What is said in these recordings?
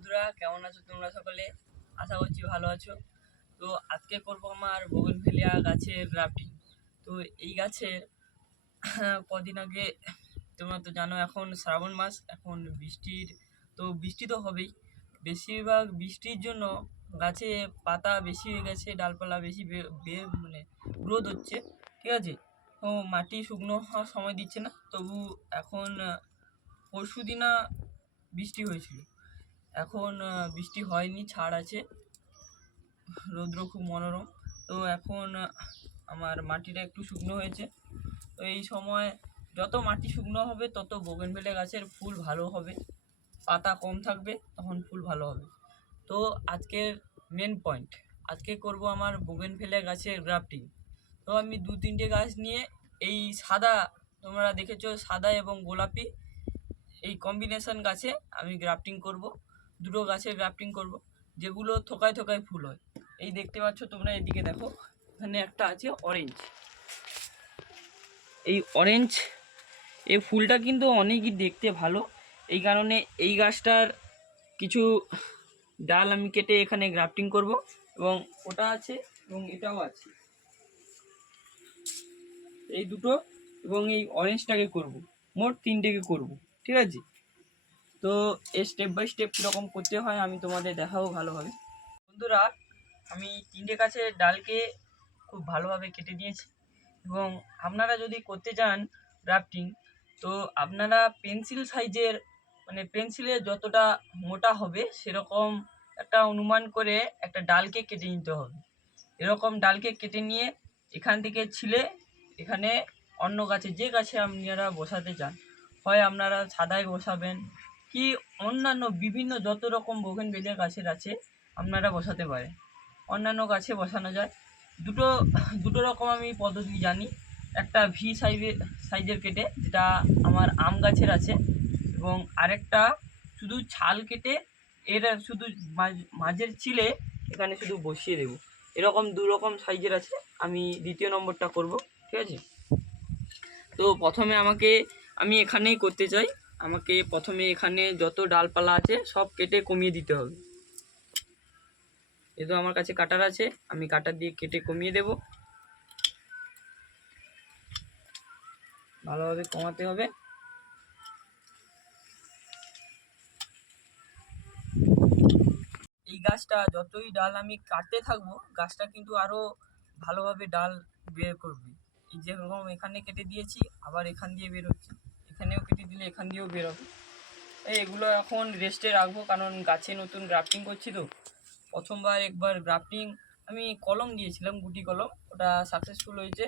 বন্ধুরা, কেমন আছো তোমরা সকলে? আশা করছি ভালো আছো। তো আজকে করবো আমার বোগেনভেলিয়া গাছের গ্রাফটিং। তো এই গাছের কদিন আগে তোমরা তো জানো এখন শ্রাবণ মাস, এখন বৃষ্টি তো হবেই। বেশিরভাগ বৃষ্টির জন্য গাছে পাতা বেশি হয়ে গেছে, ডালপালা বেশি মানে গ্রোথ হচ্ছে, ঠিক আছে। তো মাটি শুকনো হওয়ার সময় দিচ্ছে না, তবু এখন পরশু দিনা বৃষ্টি হয়েছিল, এখন বৃষ্টি হয়নি, ছাড় আছে, রৌদ্র খুব মনোরম। তো এখন আমার মাটিটা একটু শুকনো হয়েছে। তো এই সময় যত মাটি শুকনো হবে তত বোগেনভেলিয়া গাছের ফুল ভালো হবে, পাতা কম থাকবে, তখন ফুল ভালো হবে। তো আজকের মেন পয়েন্ট, আজকে করব আমার বোগেনভেলিয়া গাছের গ্রাফটিং। তো আমি 2-3টে গাছ নিয়ে এই সাদা, তোমরা দেখেছো সাদা এবং গোলাপি, এই কম্বিনেশন গাছে আমি গ্রাফটিং করব। দুটো গাছের গ্রাফটিং করব যেগুলো থোকায় থোকায় ফুল হয়। এই দেখতে পাচ্ছ তোমরা, এদিকে দেখো, এখানে একটা আছে অরেঞ্জ। এই অরেঞ্জ এই ফুলটা কিন্তু অনেকই দেখতে ভালো, এই কারণে এই গাছটার কিছু ডাল আমি কেটে এখানে গ্রাফটিং করব। এবং ওটা আছে এবং এটাও আছে, এই দুটো এবং এই অরেঞ্জটাকে করব, মোট 3টেকে করব, ঠিক আছে। তো এই স্টেপ বাই স্টেপ কীরকম করতে হয় আমি তোমাদের দেখাবো ভালোভাবে। বন্ধুরা, আমি 3টে গাছের ডালকে খুব ভালোভাবে কেটে দিয়েছি। এবং আপনারা যদি করতে চান গ্রাফটিং, তো আপনারা পেন্সিল সাইজের, মানে পেন্সিলের যতটা মোটা হবে সেরকম একটা অনুমান করে একটা ডালকে কেটে নিতে হবে। এরকম ডালকে কেটে নিয়ে এখান থেকে ছিলে এখানে অন্য গাছে, যে গাছে আপনারা বসাতে চান, হয় আপনারা সাদায় বসাবেন কি অন্যান্য বিভিন্ন যত রকম বোগেনভেলিয়া গাছের আছে আপনারা বসাতে পারেন, অন্যান্য গাছে বসানো যায়। দুটো দুটো রকম আমি পদ্ধতি জানি। একটা ভি সাইজের কেটে, যেটা আমার আম গাছের আছে, এবং আরেকটা শুধু ছাল কেটে এর শুধু মাঝের ছিলে এখানে শুধু বসিয়ে দেবো। এরকম 2 রকম সাইজের আছে, আমি 2য় নম্বরটা করব, ঠিক আছে। তো প্রথমে আমি এখানেই করতে চাই। আমাকে প্রথমে এখানে যত ডালপালা আছে সব কেটে কমিয়ে দিতে হবে। যেহেতু আমার কাছে কাটার আছে, আমি কাটার দিয়ে কেটে কমিয়ে দেব, ভালোভাবে কমাতে হবে। এই গাছটা যতই ডাল আমি কাটতে থাকবো, গাছটা কিন্তু আরও ভালোভাবে ডাল বের করবে। এই যেরকম এখানে কেটে দিয়েছি, আবার এখান দিয়ে বেরোচ্ছে, এখানেও কেটে দিলে এখান দিয়েও বেরোবে। এগুলো এখন রেস্টে রাখবো, কারণ গাছে নতুন গ্রাফটিং করছি। তো প্রথমবার একবার গ্রাফটিং আমি কলম দিয়েছিলাম, গুটি কলম, ওটা সাকসেসফুল হয়েছে।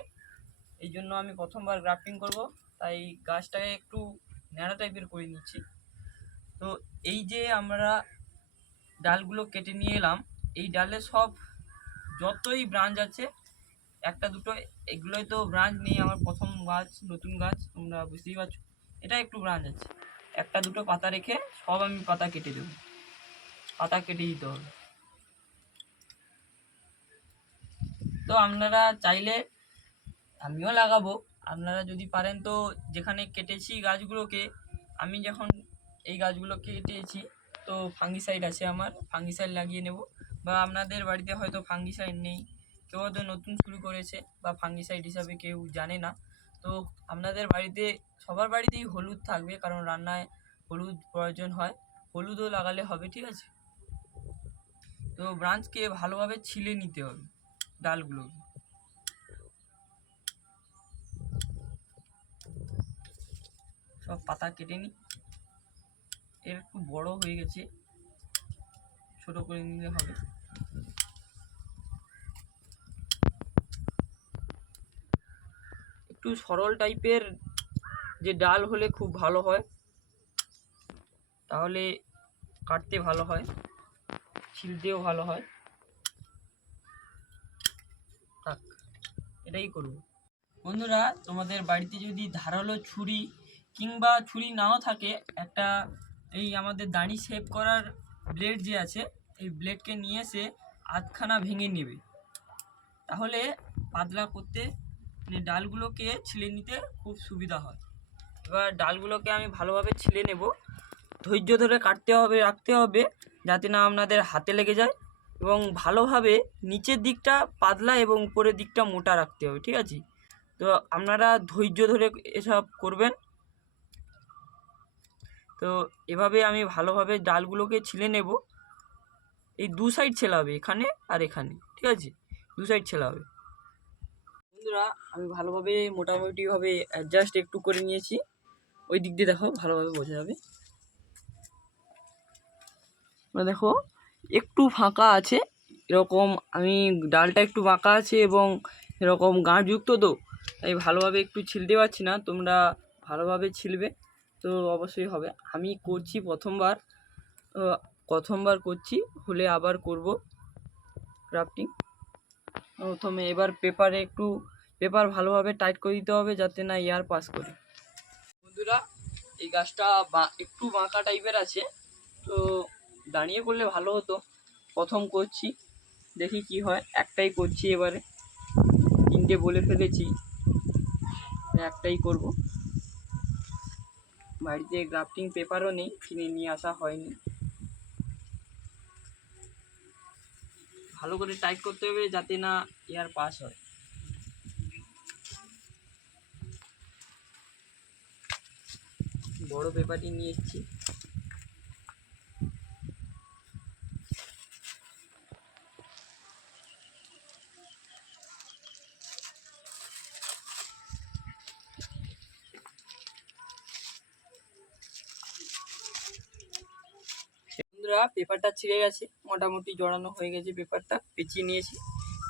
এই জন্য আমি প্রথমবার গ্রাফটিং করব, তাই গাছটাকে একটু ন্যাড়া টাইপের করে নিচ্ছি। তো এই যে আমরা ডালগুলো কেটে নিয়ে এলাম, এই ডালে সব যতই ব্রাঞ্চ আছে, একটা দুটো, এগুলোই তো ব্রাঞ্চ নেই, আমার প্রথম গাছ, নতুন গাছ, তোমরা বুঝতেই পারছো, এটা একটু ব্রাঞ্চ আছে। একটা দুটো পাতা রেখে সব আমি পাতা কেটে দেবো, পাতা কেটে দিতে হবে। তো আপনারা চাইলে, আমিও লাগাবো, আপনারা যদি পারেন তো যেখানে কেটেছি গাছগুলোকে, আমি যখন এই গাছগুলো কেটেছি তো ফাঙ্গিসাইড আছে, আমার ফাঙ্গিসাইড লাগিয়ে নেব। বা আপনাদের বাড়িতে হয়তো ফাঙ্গিসাইড নেই, কেউ হয়তো নতুন শুরু করেছে বা ফাঙ্গিসাইড হিসাবে কেউ জানে না, তো আপনাদের বাড়িতে সবার বাড়িতেই হলুদ থাকবে, কারণ রান্নায় হলুদ প্রয়োজন হয়, হলুদও লাগালে হবে, ঠিক আছে। তো ব্রাঞ্চকে ভালোভাবে ছিলে নিতে হবে, ডালগুলোকে। সব পাতা কেটে নিই, এর একটু বড় হয়ে গেছে, ছোট করে নিলে হবে। একটু সরল টাইপের যে ডাল হলে খুব ভালো হয়, তাহলে কাটতে ভালো হয়, ছিলতেও ভালো হয়। থাক, এটাই করব। বন্ধুরা, তোমাদের বাড়িতে যদি ধারালো ছুরি কিংবা ছুরি নাও থাকে, একটা এই আমাদের দাড়ি শেভ করার ব্লেড যে আছে, এই ব্লেডকে নিয়ে এসে আধখানা ভেঙে নেবে, তাহলে পাতলা করতে, মানে ডালগুলোকে ছিলে নিতে খুব সুবিধা হয়। এবার ডালগুলোকে আমি ভালোভাবে ছিলে নেব, ধৈর্য ধরে কাটতে হবে, রাখতে হবে, যাতে না আপনাদের হাতে লেগে যায়, এবং ভালোভাবে নিচের দিকটা পাতলা এবং উপরের দিকটা মোটা রাখতে হবে, ঠিক আছে? তো আপনারা ধৈর্য ধরে এসব করবেন। তো এভাবে আমি ভালোভাবে ডালগুলোকে ছিলে নেব। এই দু সাইড ছেলা হবে, এখানে আর এখানে, ঠিক আছে? দু সাইড ছেলা হবে। বন্ধুরা, আমি ভালোভাবে মোটামুটিভাবে অ্যাডজাস্ট একটু করে নিয়েছি। ওই দিক দিয়ে দেখো, ভালোভাবে বোঝা যাবে। দেখো একটু ফাঁকা আছে, এরকম আমি ডালটা একটু বাঁকা আছে এবং এরকম গাঁটযুক্ত, তো তাই ভালোভাবে একটু ছিলতে পারছি না। তোমরা ভালোভাবে ছিলবে তো অবশ্যই হবে। আমি করছি প্রথমবার করছি, হলে আবার করব ক্রাফটিং। প্রথমে এবার পেপার ভালোভাবে টাইট করে দিতে হবে যাতে না এয়ার পাস করে। বন্ধুরা, এই গাছটা একটু বাঁকা টাইপের আছে, তো দাঁড়িয়ে করলে ভালো হতো। প্রথম করছি, দেখি কি হয়। একটাই করছি, এবারে 3টে বলে ফেলেছি, একটাই করব। বাড়িতে গ্রাফটিং পেপারও নেই, কিনে নিয়ে আসা হয়নি। ভালো করে টাইট করতে হবে যাতে না এয়ার পাস হয়। বড় পেপারটি নিয়ে এসেছি। বন্ধুরা, পেপারটা ছিঁড়ে গেছে, মোটামুটি জড়ানো হয়ে গেছে, পেপারটা পেঁচিয়ে নিয়েছি।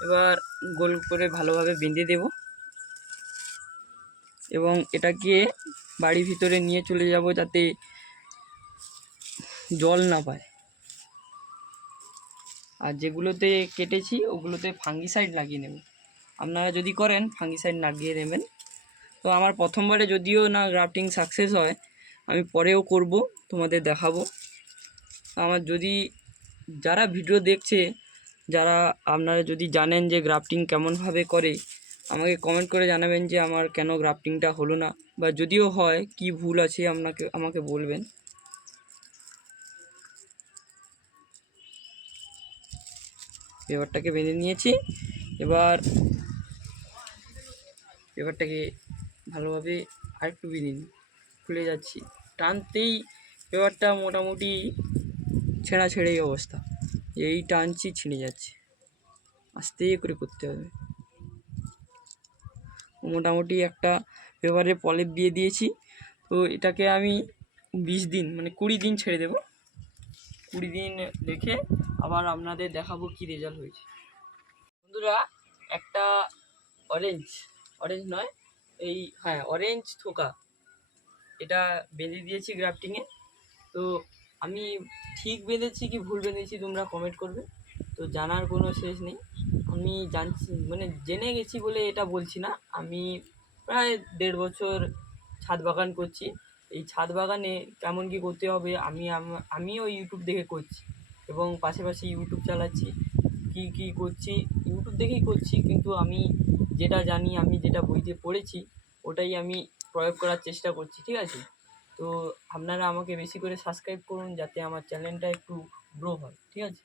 এবার গোল করে ভালোভাবে বেঁধে দেব এবং এটাকে বাড়ির ভিতরে নিয়ে চলে যাব যাতে জল না পায়। আর যেগুলোতে কেটেছি ওগুলোতে ফাঙ্গিসাইড লাগিয়ে নেব। আপনারা যদি করেন ফাঙ্গিসাইড লাগিয়ে নেবেন। তো আমার প্রথমবারে যদিও না গ্রাফটিং সাকসেস হয়, আমি পরেও করব, তোমাদের দেখাবো। আমার যদি যারা ভিডিও দেখছে, যারা আপনারা যদি জানেন যে গ্রাফটিং কেমনভাবে করে, আমাকে কমেন্ট করে জানাবেন যে আমার কেন গ্রাফটিংটা হলো না, বা যদিও হয় কি ভুল আছে আমাকে বলবেন। পেপারটাকে বেঁধে নিয়েছি। এবার পেপারটাকে ভালোভাবে আরেকটু বেঁধে নিই। খুলে যাচ্ছি, টানতেই পেপারটা মোটামুটি ছেঁড়াই অবস্থা। এই টানছি, ছিঁড়ে যাচ্ছে। আস্তে করে করতে হবে। মোটামুটি একটা পেপারে পলিপ দিয়ে দিয়েছি। তো এটাকে আমি 20 দিন মানে 20 দিন ছেড়ে দেব। 20 দিন রেখে আবার আপনাদের দেখাবো কি রেজাল্ট হয়েছে। বন্ধুরা, একটা অরেঞ্জ নয়, অরেঞ্জ থোকা, এটা বেঁধে দিয়েছি গ্রাফটিংয়ে। তো আমি ঠিক বেঁধেছি কি ভুল বেঁধেছি তোমরা কমেন্ট করবে। তো জানার কোনো শেষ নেই। আমি জানছি মানে জেনে গেছি বলে এটা বলছি না। আমি প্রায় 1.5 বছর ছাদ বাগান করছি। এই ছাদ বাগানে কেমন কী করতে হবে আমিও ইউটিউব দেখে করছি, এবং পাশাপাশি ইউটিউব চালাচ্ছি। কী করছি ইউটিউব দেখেই করছি, কিন্তু আমি যেটা জানি, আমি যেটা বইতে পড়েছি, ওটাই আমি প্রয়োগ করার চেষ্টা করছি, ঠিক আছে? তো আপনারা আমাকে বেশি করে সাবস্ক্রাইব করুন যাতে আমার চ্যানেলটা একটু গ্রো হয়, ঠিক আছে?